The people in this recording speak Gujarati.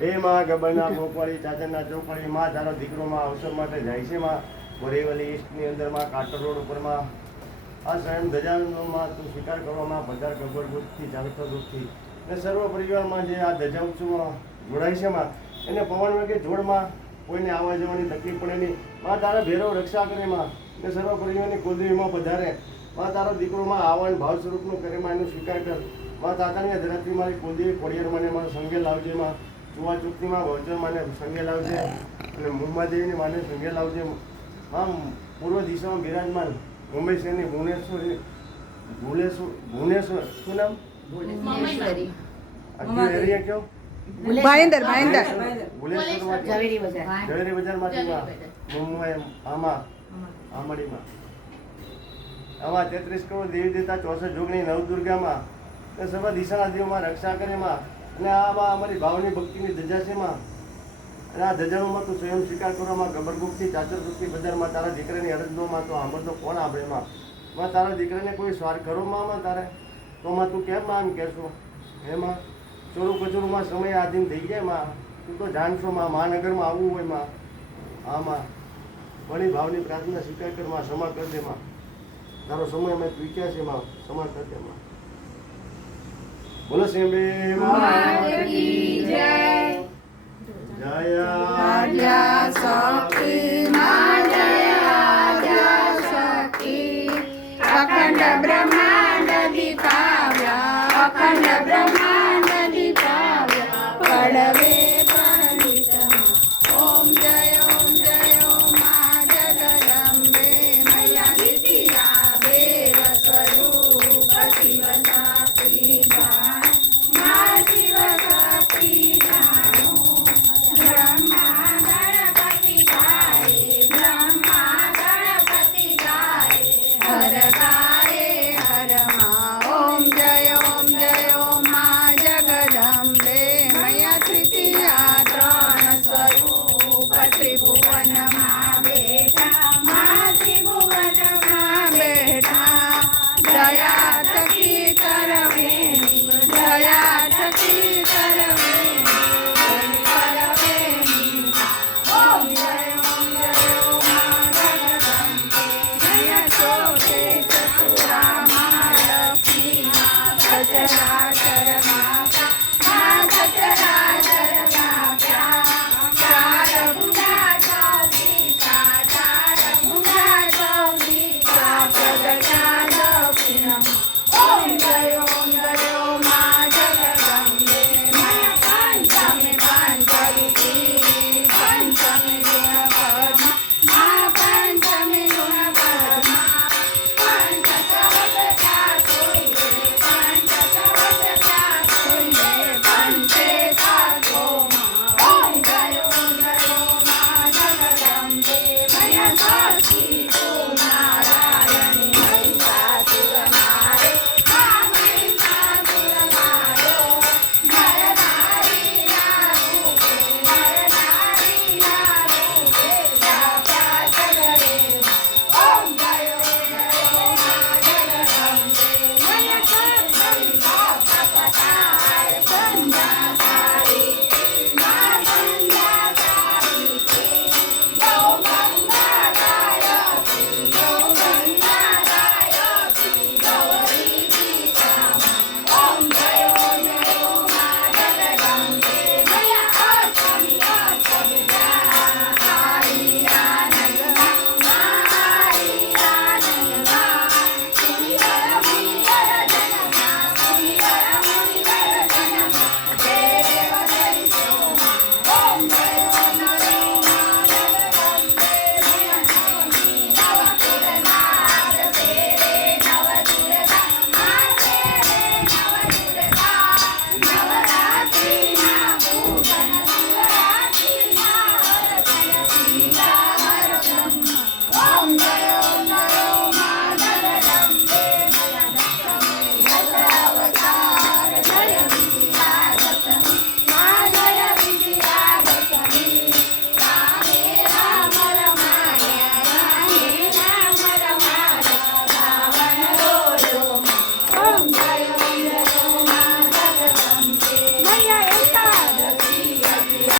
એ માં ગબરના ગોપાળી ચાચરના ચોપાળી માં તારો દીકરો માં અવસર માટે જાય છે માં બોરીવલી ઈસ્ટની અંદર માં કાટર રોડ ઉપર માં આ સ્વયં ધજામાં તું સ્વીકાર કરવામાં બધા ગબર દુઃખથી ચાલતો દુઃખથી ને સર્વ પરિવારમાં જે આ ધજા ઉત્સવમાં જોડાય છે માં એને પવન વેગે જોડમાં કોઈને આવવા જવાની તકલીફ પડે નહીં માં તારા ભેરો રક્ષા કરે માં ને સર્વ પરિવારની કુલદેવીમાં પધારે માં તારો દીકરોમાં આવવાનું ભાવ સ્વરૂપનું કરે માં એનો સ્વીકાર કર માં તાતાની ધરાત્રી મારી કુલદેવી કોડિયર મને માં સંગે લાવજે માં ચુવા ચૂકતીમાં ભવચર મને સંગે લાવજે અને મુંબાદેવીની માને સંગે લાવજે આમ પૂર્વ દિશામાં બિરાજમાન મુંબઈ શહેરની ભુવનેશ્વર શું નામ આખી એરિયા કયો ભાઈંદર ભુવનેશ્વરમાં ઝવેરી બજારમાંથી મુંબઈ આમડીમાં આમાં 33 કરોડ દેવી દેવતા 64 જોગણી નવદુર્ગામાં એ સર્વ દિશાના દેવમાં રક્ષા કરે માં અને આમાં અમારી ભાવની ભક્તિની ધજા છે માં અને આ ધજાનોમાં તું સ્વયં સ્વીકાર કરવામાં ગબરગુપ્તથી ચાચર દુઃખથી બજારમાં તારા દીકરાની અરજનોમાં તો આંબળ તો કોણ આંબળે માં તારા દીકરાને કોઈ સ્વાર કરો માં તારે તો માં તું કેમ આમ કહેશો એમાં ચોરું કચોરુંમાં સમય આધીન થઈ ગયા માં તું તો જાણશો માં મહાનગરમાં આવવું હોય માં આમાં વળી ભાવની પ્રાર્થના સ્વીકાર કર માં ક્ષમા કર દે માં તારો સમય અમે ચૂક્યા છે માં ક્ષમા કર દે માં બોલો સેમ્બે અખંડ બ્રહ્માંડ દીપાવ્યા અખંડ બ્રહ્માંડ દીપાવ્યા પડવે પંડિતમાં ઓમ જય ઓમ મા જગદંબે મયા દ્વિતીયા દેવ સ્વરૂપ શિવ સાક્ષી મા શિવ સાક્ષી જાણો બ્રહ્મા ગણપતિ ગાય હર ગાય હર મા ઓમ જય ઓમ મા જગદંબે મયા તૃતીયા ત્રણ સ્વરૂપ ત્રિભુવનમાં બેઠા મા ત્રિભુવનમાં બેઠા દયા થકી કરવેણી દયા થકી કરવેણી ઓમ જય ઓમ મા જગદંબે મયા શોભે ચતુરામા લક્ષ્મી સચરાચર મા સચરાચર ચાર ભુજા ચૌદીશા ચાર ભુજા ચૌદીશા પ્રગટા દક્ષિણમ ઓમ જય